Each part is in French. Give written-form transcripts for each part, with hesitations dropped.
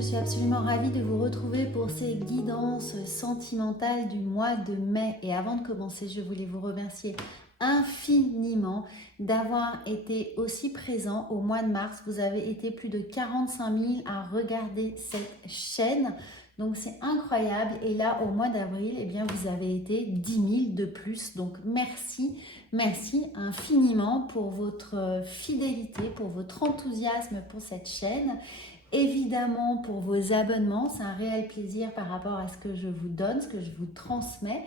je suis absolument ravie de vous retrouver pour ces guidances sentimentales du mois de mai. Et avant de commencer, je voulais vous remercier infiniment d'avoir été aussi présent au mois de mars. Vous avez été plus de 45 000 à regarder cette chaîne. Donc c'est incroyable. Et là, au mois d'avril, eh bien, vous avez été 10 000 de plus. Donc merci, merci infiniment pour votre fidélité, pour votre enthousiasme pour cette chaîne. Évidemment pour vos abonnements, c'est un réel plaisir par rapport à ce que je vous donne, ce que je vous transmets,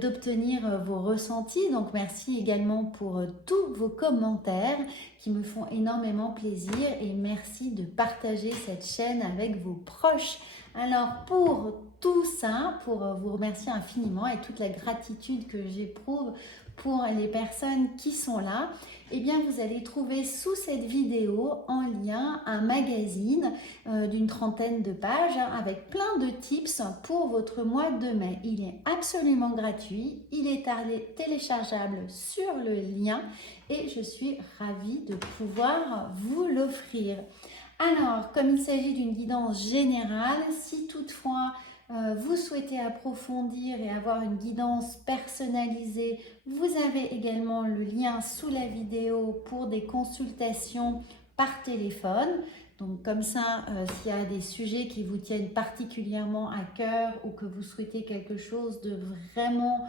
d'obtenir vos ressentis. Donc merci également pour tous vos commentaires qui me font énormément plaisir et merci de partager cette chaîne avec vos proches. Alors pour tout ça, pour vous remercier infiniment et toute la gratitude que j'éprouve pour les personnes qui sont là, eh bien vous allez trouver sous cette vidéo en lien un magazine d'une trentaine de pages avec plein de tips pour votre mois de mai. Il est absolument gratuit, il est téléchargeable sur le lien et je suis ravie de pouvoir vous l'offrir. Alors, comme il s'agit d'une guidance générale, si toutefois vous souhaitez approfondir et avoir une guidance personnalisée, vous avez également le lien sous la vidéo pour des consultations par téléphone. Donc comme ça, s'il y a des sujets qui vous tiennent particulièrement à cœur ou que vous souhaitez quelque chose de vraiment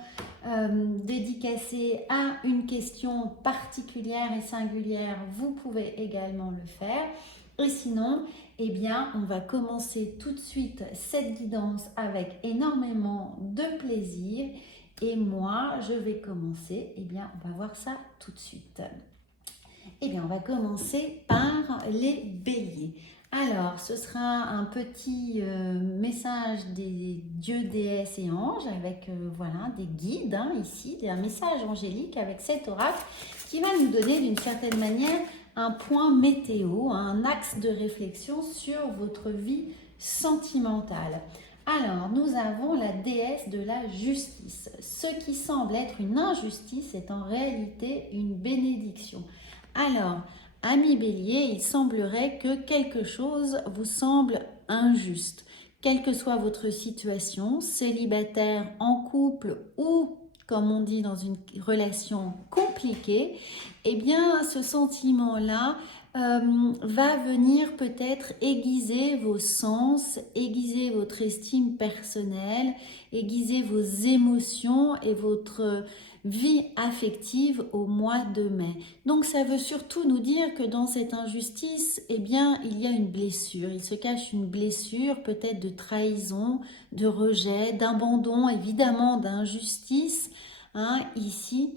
dédicacé à une question particulière et singulière, vous pouvez également le faire. Et sinon, eh bien, on va commencer tout de suite cette guidance avec énormément de plaisir. Et moi, je vais commencer. Eh bien, on va voir ça tout de suite. Eh bien, on va commencer par les béliers. Alors, ce sera un petit message des dieux, déesses et anges avec voilà, des guides ici, un message angélique avec cet oracle qui va nous donner d'une certaine manière un point météo, un axe de réflexion sur votre vie sentimentale. Alors, nous avons la déesse de la justice. Ce qui semble être une injustice est en réalité une bénédiction. Alors, ami Bélier, il semblerait que quelque chose vous semble injuste. Quelle que soit votre situation, célibataire, en couple ou, comme on dit, dans une relation compliquée, eh bien, ce sentiment-là va venir peut-être aiguiser vos sens, aiguiser votre estime personnelle, aiguiser vos émotions et votre vie affective au mois de mai. Donc ça veut surtout nous dire que dans cette injustice, eh bien, il y a une blessure. Il se cache une blessure peut-être de trahison, de rejet, d'abandon, évidemment d'injustice, ici.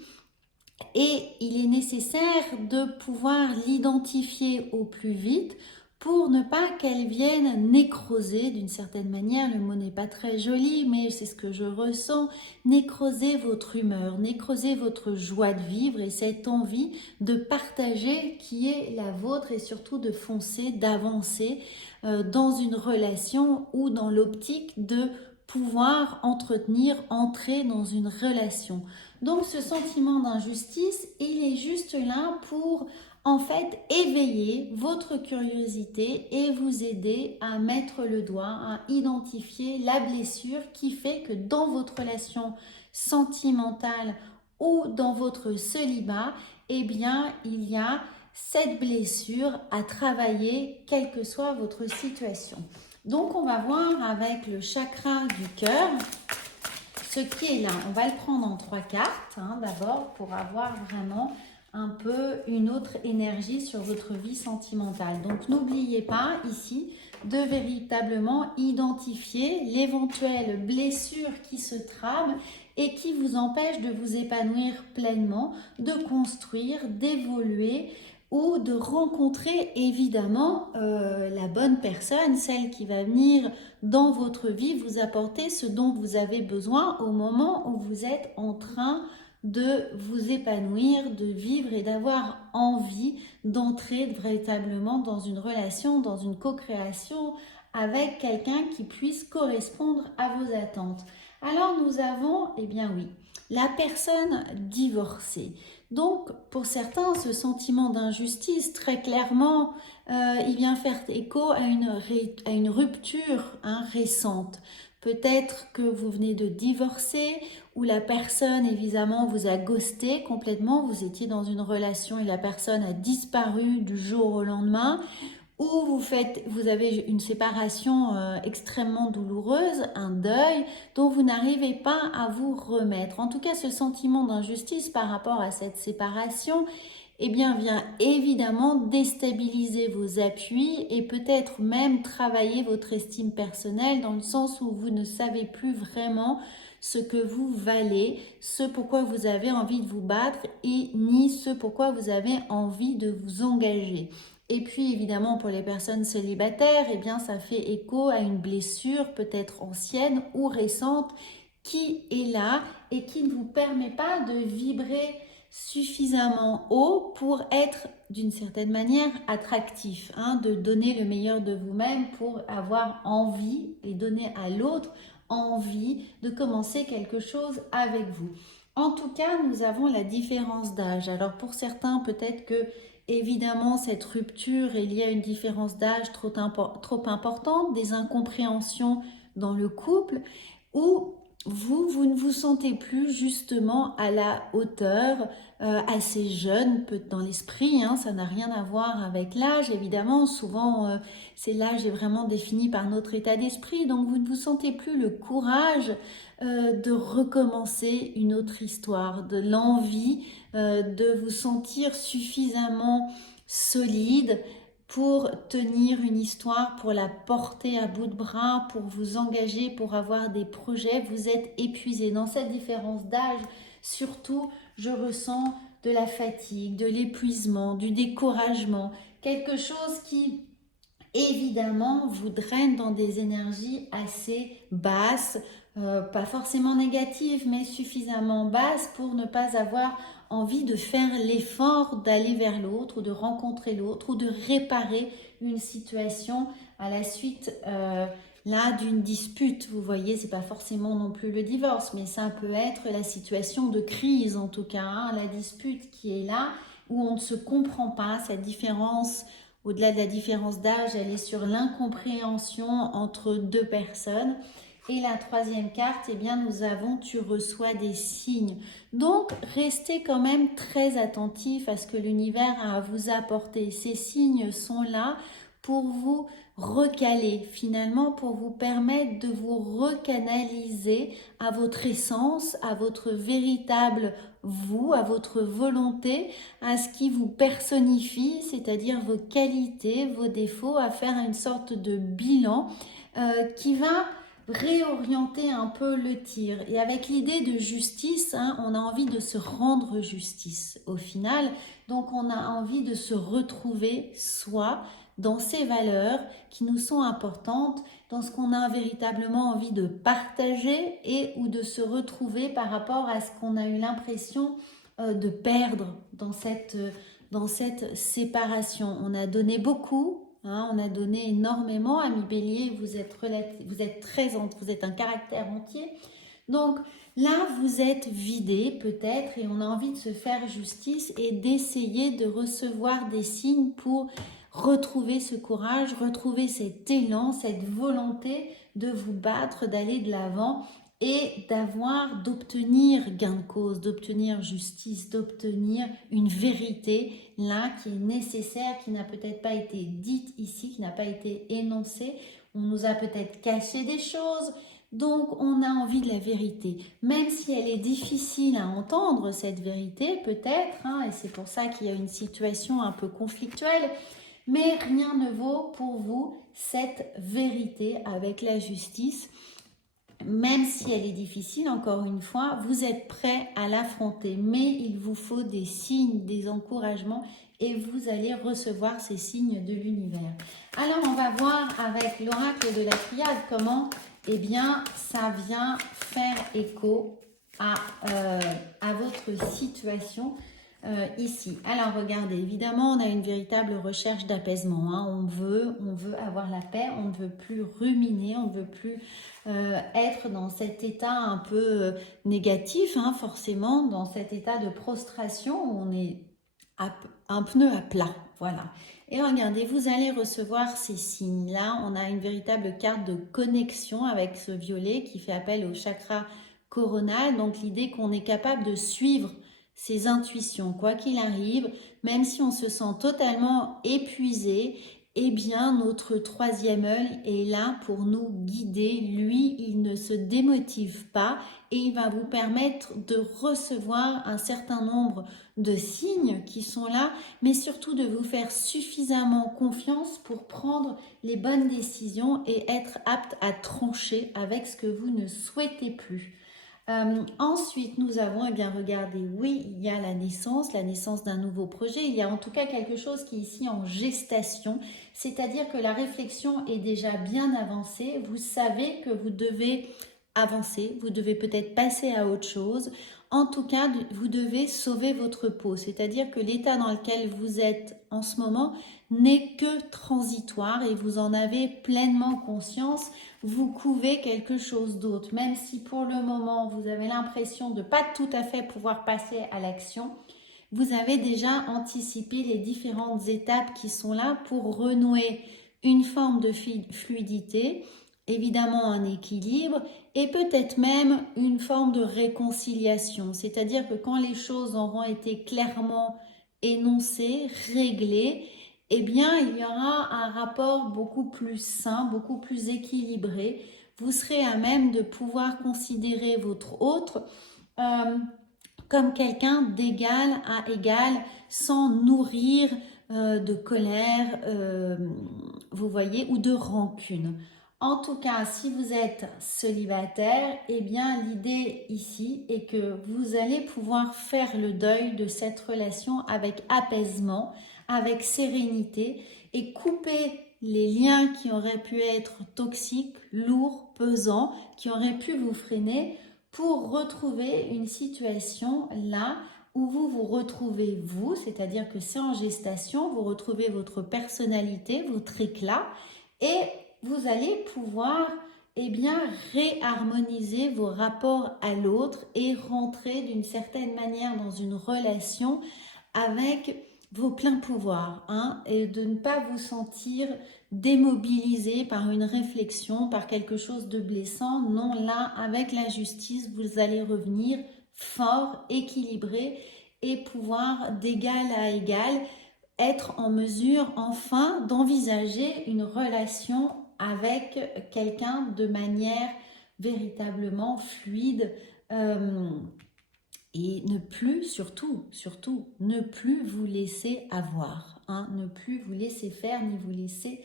Et il est nécessaire de pouvoir l'identifier au plus vite pour ne pas qu'elle vienne nécroser d'une certaine manière. Le mot n'est pas très joli, mais c'est ce que je ressens. Nécroser votre humeur, nécroser votre joie de vivre et cette envie de partager qui est la vôtre et surtout de foncer, d'avancer dans une relation ou dans l'optique de pouvoir entrer dans une relation. Donc ce sentiment d'injustice, il est juste là pour en fait éveiller votre curiosité et vous aider à mettre le doigt, à identifier la blessure qui fait que dans votre relation sentimentale ou dans votre célibat, eh bien il y a cette blessure à travailler quelle que soit votre situation. Donc on va voir avec le chakra du cœur ce qui est là. On va le prendre en 3 cartes d'abord pour avoir vraiment un peu une autre énergie sur votre vie sentimentale. Donc n'oubliez pas ici de véritablement identifier l'éventuelle blessure qui se trame et qui vous empêche de vous épanouir pleinement, de construire, d'évoluer ou de rencontrer évidemment la bonne personne, celle qui va venir dans votre vie vous apporter ce dont vous avez besoin au moment où vous êtes en train de vous épanouir, de vivre et d'avoir envie d'entrer véritablement dans une relation, dans une co-création avec quelqu'un qui puisse correspondre à vos attentes. Alors nous avons, eh bien oui, la personne divorcée. Donc, pour certains, ce sentiment d'injustice, très clairement, il vient faire écho à une rupture récente. Peut-être que vous venez de divorcer, ou la personne, évidemment, vous a ghosté complètement, vous étiez dans une relation et la personne a disparu du jour au lendemain, ou vous avez une séparation extrêmement douloureuse, un deuil dont vous n'arrivez pas à vous remettre. En tout cas, ce sentiment d'injustice par rapport à cette séparation, eh bien, vient évidemment déstabiliser vos appuis et peut-être même travailler votre estime personnelle dans le sens où vous ne savez plus vraiment ce que vous valez, ce pourquoi vous avez envie de vous battre et ni ce pourquoi vous avez envie de vous engager. Et puis évidemment pour les personnes célibataires, eh bien ça fait écho à une blessure peut-être ancienne ou récente qui est là et qui ne vous permet pas de vibrer suffisamment haut pour être d'une certaine manière attractif, de donner le meilleur de vous-même pour avoir envie et donner à l'autre envie de commencer quelque chose avec vous. En tout cas, nous avons la différence d'âge. Alors pour certains, peut-être que évidemment, cette rupture est liée à une différence d'âge trop importante, des incompréhensions dans le couple, ou vous ne vous sentez plus justement à la hauteur, assez jeune dans l'esprit, ça n'a rien à voir avec l'âge, évidemment, souvent c'est l'âge est vraiment défini par notre état d'esprit, donc vous ne vous sentez plus le courage de recommencer une autre histoire, de l'envie de vous sentir suffisamment solide pour tenir une histoire, pour la porter à bout de bras, pour vous engager, pour avoir des projets. Vous êtes épuisé. Dans cette différence d'âge, surtout, je ressens de la fatigue, de l'épuisement, du découragement, quelque chose qui évidemment vous draine dans des énergies assez basses, pas forcément négatives, mais suffisamment basses pour ne pas avoir envie de faire l'effort d'aller vers l'autre, ou de rencontrer l'autre, ou de réparer une situation à la suite là d'une dispute. Vous voyez, c'est pas forcément non plus le divorce, mais ça peut être la situation de crise en tout cas, la dispute qui est là, où on ne se comprend pas, cette différence. Au-delà de la différence d'âge, elle est sur l'incompréhension entre deux personnes. Et la troisième carte, eh bien, nous avons « Tu reçois des signes ». Donc, restez quand même très attentif à ce que l'univers a à vous apporter. Ces signes sont là pour vous recaler, finalement, pour vous permettre de vous recanaliser à votre essence, à votre véritable vous, à votre volonté, à ce qui vous personnifie, c'est-à-dire vos qualités, vos défauts, à faire une sorte de bilan qui va réorienter un peu le tir. Et avec l'idée de justice, on a envie de se rendre justice au final. Donc on a envie de se retrouver soi dans ces valeurs qui nous sont importantes, dans ce qu'on a véritablement envie de partager et ou de se retrouver par rapport à ce qu'on a eu l'impression de perdre dans cette séparation. On a donné beaucoup. On a donné énormément, ami Bélier, vous êtes un caractère entier. Donc là, vous êtes vidé peut-être et on a envie de se faire justice et d'essayer de recevoir des signes pour retrouver ce courage, retrouver cet élan, cette volonté de vous battre, d'aller de l'avant et d'obtenir gain de cause, d'obtenir justice, d'obtenir une vérité là qui est nécessaire, qui n'a peut-être pas été dite ici, qui n'a pas été énoncée. On nous a peut-être caché des choses, donc on a envie de la vérité. Même si elle est difficile à entendre, cette vérité peut-être, et c'est pour ça qu'il y a une situation un peu conflictuelle, mais rien ne vaut pour vous cette vérité avec la justice. Même si elle est difficile, encore une fois, vous êtes prêt à l'affronter. Mais il vous faut des signes, des encouragements et vous allez recevoir ces signes de l'univers. Alors, on va voir avec l'oracle de la triade comment, ça vient faire écho à votre situation. ici. Alors regardez, évidemment, on a une véritable recherche d'apaisement. Hein. On veut avoir la paix, on ne veut plus ruminer, on ne veut plus être dans cet état un peu négatif, hein, forcément, dans cet état de prostration où on est un pneu à plat. Voilà. Et regardez, vous allez recevoir ces signes-là. On a une véritable carte de connexion avec ce violet qui fait appel au chakra coronal. Donc l'idée qu'on est capable de suivre ses intuitions, quoi qu'il arrive, même si on se sent totalement épuisé, eh bien notre troisième œil est là pour nous guider. Lui, il ne se démotive pas et il va vous permettre de recevoir un certain nombre de signes qui sont là, mais surtout de vous faire suffisamment confiance pour prendre les bonnes décisions et être apte à trancher avec ce que vous ne souhaitez plus. Ensuite, nous avons, eh bien, regardez, oui, il y a la naissance d'un nouveau projet. Il y a en tout cas quelque chose qui est ici en gestation, c'est-à-dire que la réflexion est déjà bien avancée. Vous savez que vous devez avancer, vous devez peut-être passer à autre chose. En tout cas, vous devez sauver votre peau, c'est-à-dire que l'état dans lequel vous êtes en ce moment n'est que transitoire et vous en avez pleinement conscience. Vous couvez quelque chose d'autre, même si pour le moment vous avez l'impression de ne pas tout à fait pouvoir passer à l'action, vous avez déjà anticipé les différentes étapes qui sont là pour renouer une forme de fluidité, évidemment un équilibre et peut-être même une forme de réconciliation, c'est-à-dire que quand les choses auront été clairement énoncées, réglées, eh bien, il y aura un rapport beaucoup plus sain, beaucoup plus équilibré. Vous serez à même de pouvoir considérer votre autre comme quelqu'un d'égal à égal, sans nourrir de colère, vous voyez, ou de rancune. En tout cas, si vous êtes célibataire, eh bien l'idée ici est que vous allez pouvoir faire le deuil de cette relation avec apaisement, avec sérénité et couper les liens qui auraient pu être toxiques, lourds, pesants, qui auraient pu vous freiner pour retrouver une situation là où vous vous retrouvez vous, c'est-à-dire que c'est en gestation, vous retrouvez votre personnalité, votre éclat et vous allez pouvoir eh bien, réharmoniser vos rapports à l'autre et rentrer d'une certaine manière dans une relation avec vos pleins pouvoirs, hein, et de ne pas vous sentir démobilisé par une réflexion, par quelque chose de blessant. Non, là, avec la justice, vous allez revenir fort, équilibré et pouvoir d'égal à égal être en mesure enfin d'envisager une relation avec quelqu'un de manière véritablement fluide et ne plus, surtout, ne plus vous laisser avoir, hein, ne plus vous laisser faire ni vous laisser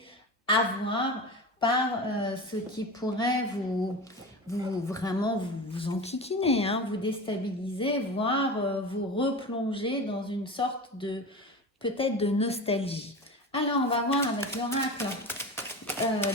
avoir par ce qui pourrait vous enquiquiner, hein, vous déstabiliser, voire vous replonger dans une sorte de peut-être de nostalgie. Alors on va voir avec l'oracle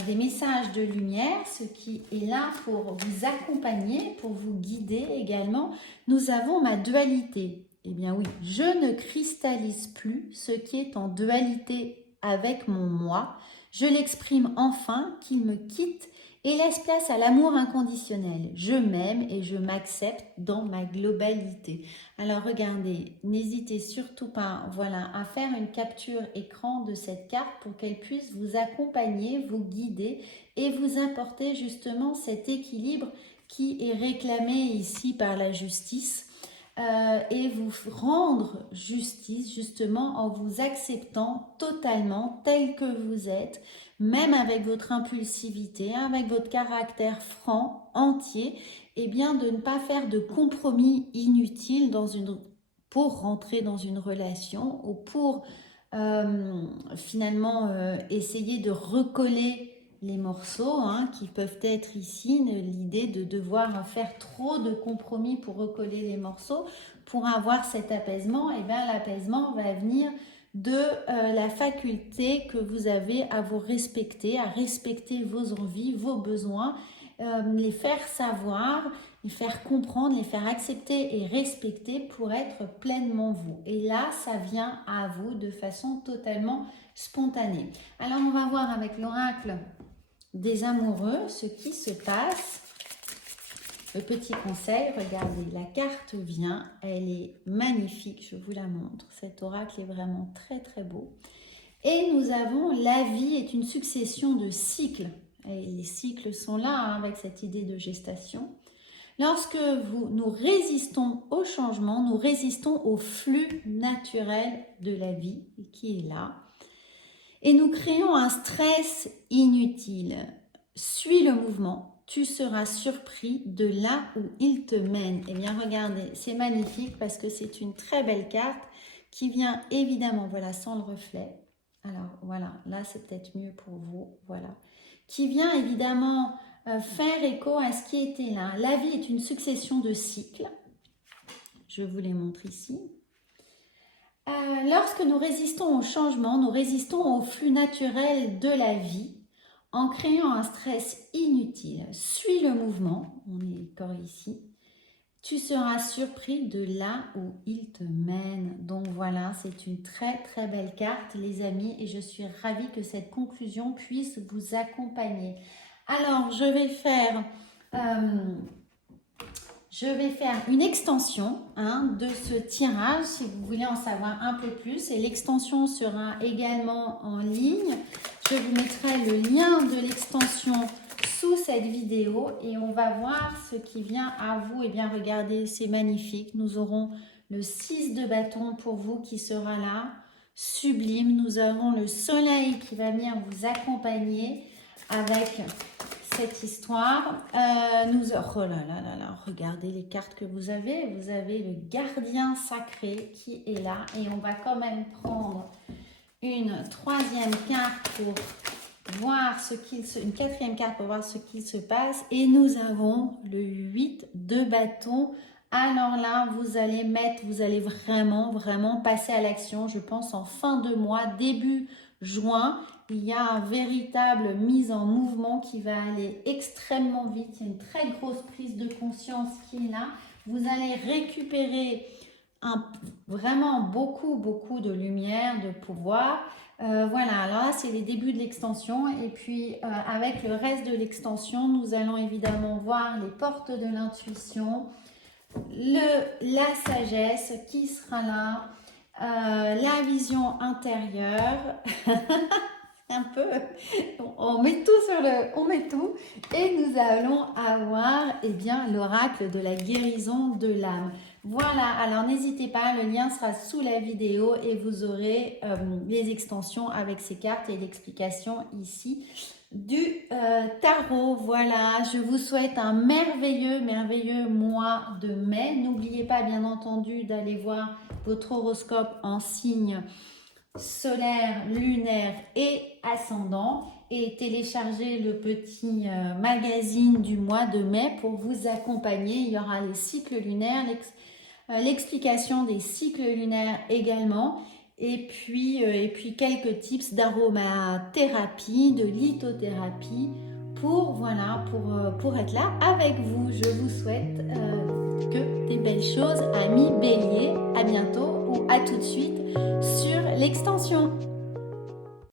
des messages de lumière, ce qui est là pour vous accompagner, pour vous guider également. Nous avons ma dualité. Eh bien oui, je ne cristallise plus ce qui est en dualité avec mon moi. Je l'exprime enfin qu'il me quitte et laisse place à l'amour inconditionnel. Je m'aime et je m'accepte dans ma globalité. Alors regardez, n'hésitez surtout pas, voilà, à faire une capture écran de cette carte pour qu'elle puisse vous accompagner, vous guider et vous apporter justement cet équilibre qui est réclamé ici par la justice et vous rendre justice justement en vous acceptant totalement tel que vous êtes, même avec votre impulsivité, avec votre caractère franc, entier, et bien de ne pas faire de compromis inutiles pour rentrer dans une relation ou pour finalement essayer de recoller les morceaux hein, qui peuvent être ici, l'idée de devoir faire trop de compromis pour recoller les morceaux, pour avoir cet apaisement, et bien l'apaisement va venir de la faculté que vous avez à vous respecter, à respecter vos envies, vos besoins, les faire savoir, les faire comprendre, les faire accepter et respecter pour être pleinement vous. Et là, ça vient à vous de façon totalement spontanée. Alors, on va voir avec l'oracle des amoureux ce qui se passe. Le petit conseil, regardez, la carte vient, elle est magnifique, je vous la montre. Cet oracle est vraiment très très beau. Et nous avons la vie est une succession de cycles. Et les cycles sont là hein, avec cette idée de gestation. Lorsque nous résistons au changement, nous résistons au flux naturel de la vie qui est là. Et nous créons un stress inutile. Suis le mouvement, tu seras surpris de là où il te mène. Eh bien, regardez, c'est magnifique parce que c'est une très belle carte qui vient évidemment, voilà, sans le reflet. Alors, voilà, là, c'est peut-être mieux pour vous, voilà. Qui vient évidemment faire écho à ce qui était là. La vie est une succession de cycles. Je vous les montre ici. Lorsque nous résistons au changement, nous résistons au flux naturel de la vie en créant un stress inutile. Suis le mouvement, on est encore ici. Tu seras surpris de là où il te mène. Donc voilà, c'est une très très belle carte les amis et je suis ravie que cette conclusion puisse vous accompagner. Alors je vais faire une extension de ce tirage si vous voulez en savoir un peu plus et l'extension sera également en ligne. Je vous mettrai le lien de l'extension sous cette vidéo et on va voir ce qui vient à vous. Et bien regardez, c'est magnifique. Nous aurons le 6 de bâton pour vous qui sera là, sublime. Nous avons le soleil qui va venir vous accompagner avec cette histoire. Oh là là là là, regardez les cartes que vous avez. Vous avez le gardien sacré qui est là et on va quand même prendre une troisième carte pour voir une quatrième carte pour voir ce qu'il se passe et nous avons le 8 de bâton. Alors là, vous allez vraiment passer à l'action. Je pense en fin de mois, début juin, il y a une véritable mise en mouvement qui va aller extrêmement vite. Il y a une très grosse prise de conscience qui est là. Vous allez récupérer vraiment beaucoup de lumière, de pouvoir. Voilà, alors là c'est les débuts de l'extension et puis avec le reste de l'extension, nous allons évidemment voir les portes de l'intuition, la sagesse qui sera là, la vision intérieure, un peu, on met tout et nous allons avoir bien l'oracle de la guérison de l'âme. Voilà, alors n'hésitez pas, le lien sera sous la vidéo et vous aurez les extensions avec ces cartes et l'explication ici du tarot. Voilà, je vous souhaite un merveilleux mois de mai. N'oubliez pas bien entendu d'aller voir votre horoscope en signe solaire, lunaire et ascendant et télécharger le petit magazine du mois de mai pour vous accompagner. Il y aura les cycles lunaires, l'explication des cycles lunaires également et puis quelques tips d'aromathérapie, de lithothérapie pour être là avec vous. Je vous souhaite que des belles choses, amis béliers. À bientôt ou à tout de suite sur l'extension.